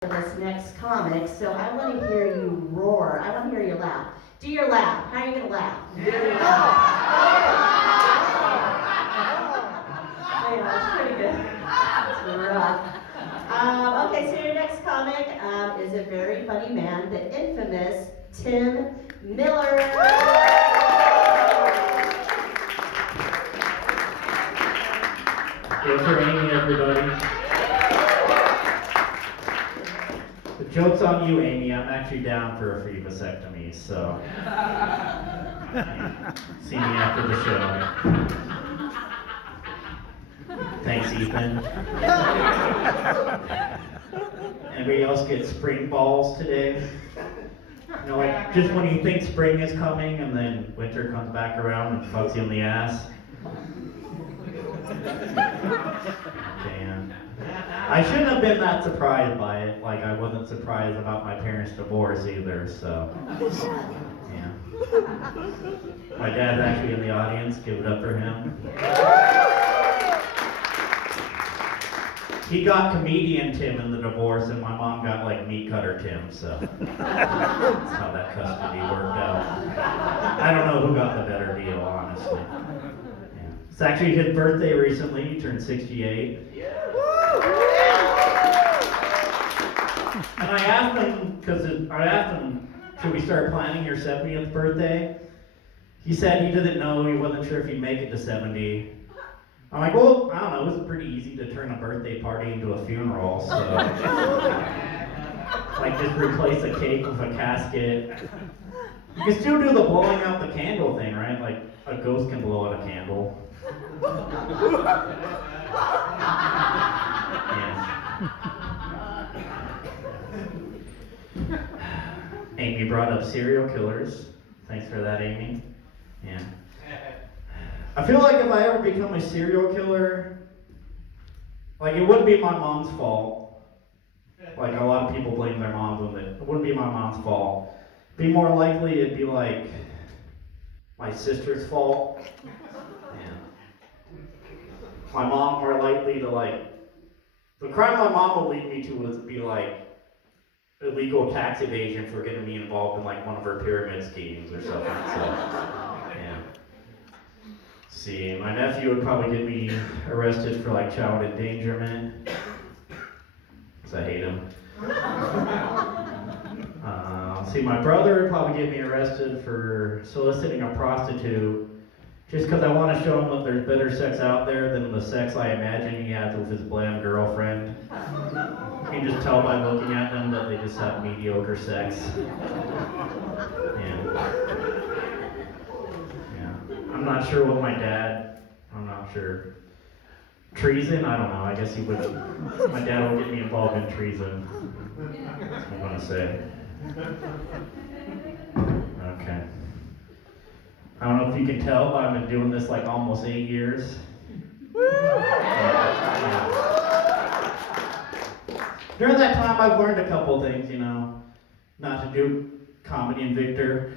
This next comic, so I want to hear you roar. I want to hear you laugh. Do your laugh. How are you going to laugh? Yeah, that's pretty good. That's rough. Okay, so your next comic is a very funny man, the infamous Tim Miller. Good for Amy, everybody. The joke's on you, Amy. I'm actually down for a free vasectomy, so see me after the show. Thanks, Ethan. Anybody else get spring balls today? You know, like just when you think spring is coming and then winter comes back around and fucks you in the ass. Damn. I shouldn't have been that surprised by it. Like, I wasn't surprised about my parents' divorce either, so. Yeah. My dad's actually in the audience. Give it up for him. He got comedian Tim in the divorce, and my mom got, like, meat cutter Tim, so. That's how that custody worked out. I don't know who got the better deal, honestly. It's actually his birthday recently. He turned 68. And I asked him, should we start planning your 70th birthday? He said he didn't know. He wasn't sure if he'd make it to 70. I'm like, well, I don't know. It was pretty easy to turn a birthday party into a funeral. So, like, just replace a cake with a casket. You can still do the blowing out the candle thing, right? Like, a ghost can blow out a candle. Yeah. Amy brought up serial killers. Thanks for that, Amy. Yeah. I feel like if I ever become a serial killer, like it wouldn't be my mom's fault. Like a lot of people blame their moms on it. It wouldn't be my mom's fault. Be more likely it'd be like my sister's fault. My mom more likely to like, the crime my mom would lead me to would be like illegal tax evasion for getting me involved in like one of her pyramid schemes or something. So, yeah. See, my nephew would probably get me arrested for like child endangerment, because I hate him. See, my brother would probably get me arrested for soliciting a prostitute. Just because I want to show him that there's better sex out there than the sex I imagine he has with his bland girlfriend. You can just tell by looking at them that they just have mediocre sex. Yeah. I'm not sure what I'm not sure. Treason? I don't know. I guess he would. My dad would get me involved in treason. That's what I'm going to say. Okay. I don't know if you can tell, but I've been doing this like almost 8 years. During that time, I've learned a couple things, you know, not to do comedy and Victor.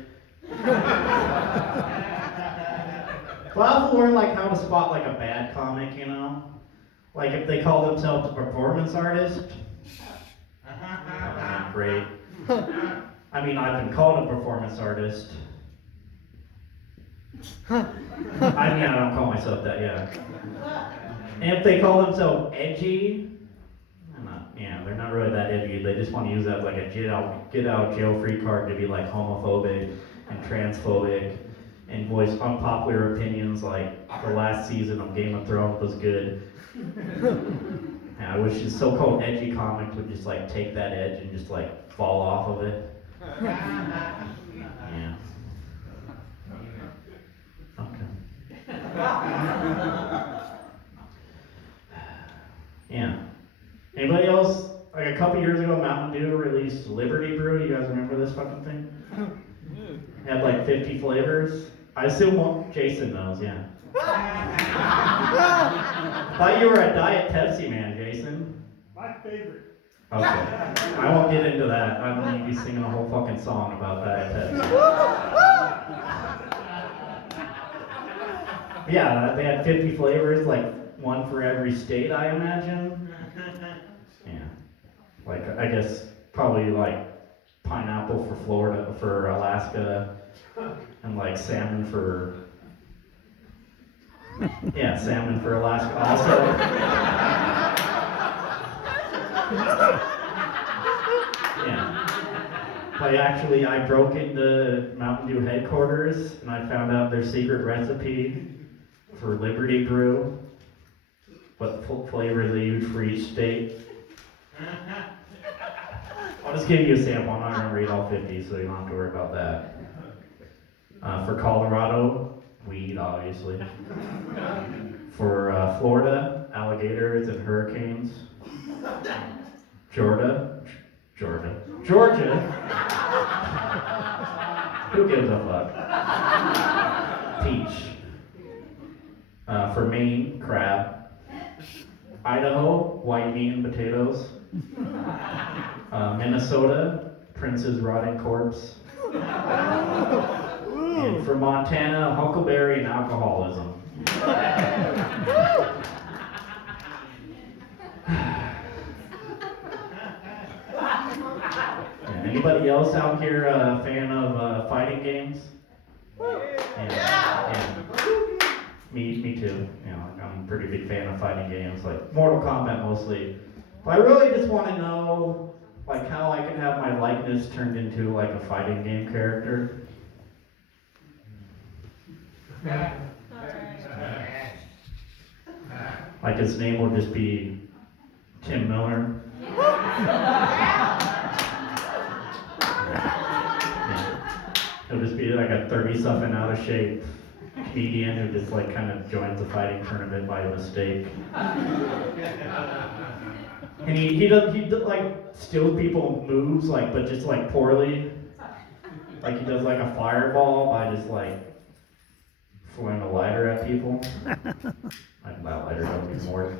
But I've learned like how to spot like a bad comic, you know, like if they call themselves a performance artist. Great. I mean, I've been called a performance artist. I don't call myself that, yeah. And if they call themselves edgy, they're not really that edgy. They just want to use that as like a get out jail free card to be like homophobic and transphobic and voice unpopular opinions like the last season of Game of Thrones was good. I wish this so-called edgy comic would just like take that edge and just like fall off of it. Yeah. Yeah. Anybody else? Like a couple years ago, Mountain Dew released Liberty Brew. You guys remember this fucking thing? It had like 50 flavors. I assume Jason knows, yeah. Thought you were a Diet Pepsi man, Jason. My favorite. Okay. I won't get into that. I don't need to be singing a whole fucking song about Diet Pepsi. Yeah, they had 50 flavors, like one for every state, I imagine. Yeah. Like I guess probably like pineapple for Florida, for Alaska, and like salmon for, yeah, salmon for Alaska also. Yeah. But actually, I broke into Mountain Dew headquarters and I found out their secret recipe for Liberty Brew, what flavors they use for each state. I'll just give you a sample. I'm not going to read all 50, so you don't have to worry about that. For Colorado, weed, obviously. For Florida, alligators and hurricanes. Georgia. Who gives a fuck? Peach. For Maine, crab. Idaho, white meat and potatoes. Minnesota, Prince's rotting corpse. And for Montana, huckleberry and alcoholism. Yeah, anybody else out here a fan of fighting games? Yeah. Me too. You know, I'm a pretty big fan of fighting games, like Mortal Kombat mostly. But I really just want to know, like, how I can have my likeness turned into like a fighting game character. Like his name will just be Tim Miller. He'll just be like a 30-something out of shape comedian who just like kind of joins the fighting tournament by mistake. And he like steals people's moves, like, but just like poorly. Like he does like a fireball by just like throwing a lighter at people. Like that lighter doesn't even work.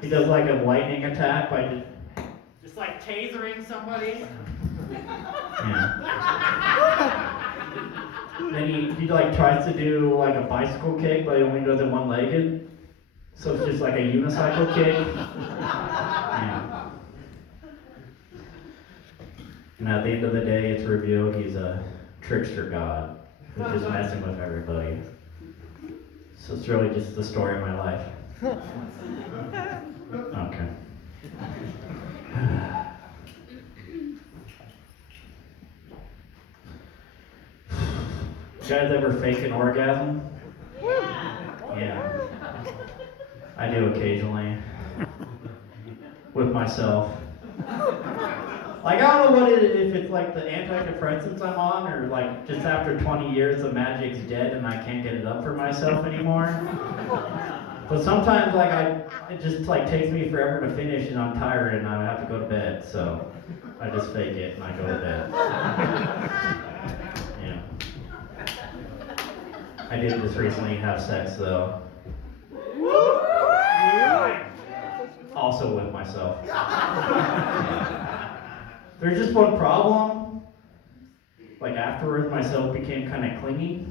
He does like a lightning attack by just like tasering somebody. Yeah. Then he like tries to do like a bicycle kick, but he only does it one-legged. So it's just like a unicycle kick. Yeah. And at the end of the day, it's revealed he's a trickster god who's just messing with everybody. So it's really just the story of my life. Okay. You guys ever fake an orgasm? Yeah. I do occasionally. With myself. Like, I don't know what it is, if it's like the antidepressants I'm on, or like just after 20 years the magic's dead and I can't get it up for myself anymore. But sometimes like it just like takes me forever to finish and I'm tired and I have to go to bed, so I just fake it and I go to bed. Yeah. I did just recently have sex though. Also with myself. There's just one problem. Like afterwards, myself became kind of clingy.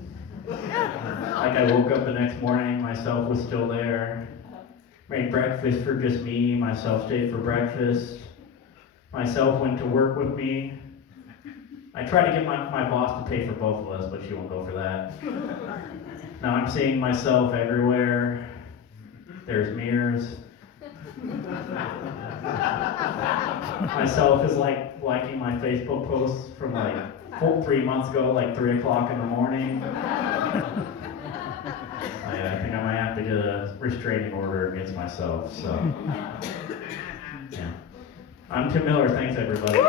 Like I woke up the next morning, myself was still there. Made breakfast for just me, myself stayed for breakfast. Myself went to work with me. I tried to get my boss to pay for both of us, but she won't go for that. Now I'm seeing myself everywhere. There's mirrors. Myself is like liking my Facebook posts from like 3 months ago, like 3 o'clock in the morning. I think I might have to get a restraining order against myself, so. Yeah. I'm Tim Miller, thanks everybody.